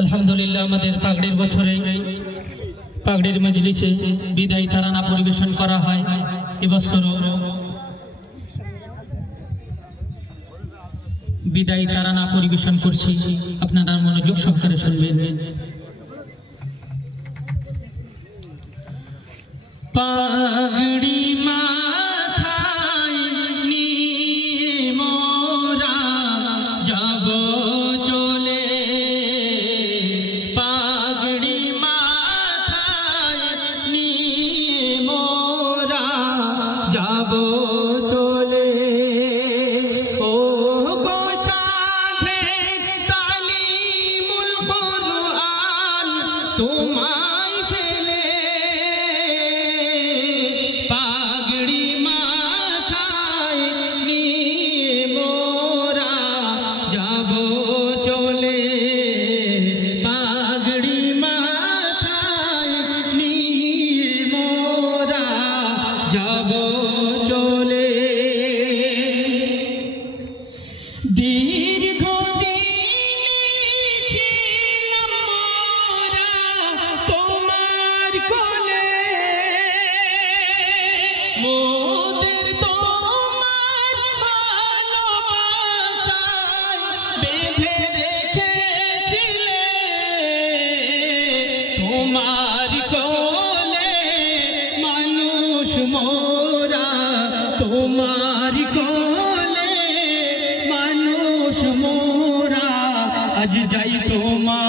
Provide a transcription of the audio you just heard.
আলহামদুলিল্লাহ আমাদের পাগড়ির বছরে পাগড়ির মজলিসে বিদায় তারানা পরিবেশন করা হয়। এবছরও বিদায় তারানা পরিবেশন করছি, আপনারা মনোযোগ সহকারে শুনবেন। পাগড়ি মাথায় নিয়ে মোরা যাব চলে, পাগড়ি মাথায় নিয়ে মোরা যাব চলে। ও গো সাথে তালিমুল কুরআন তোমায় ফেলে, পাগড়ি মাথায় নিয়ে মোরা যাব চলে, পাগড়ি মাথায় নিয়ে মোরা যাব চলে। দীর্ঘদিন ছিলাম মোরা তোমার কোলে, মোদের তোমার ভালোবাসায় বেঁধে রেখেছিলে, তোমার কোলে মানুষ মোরা, তোমার কোলে মানুষ মোরা, আজ যাই তোমার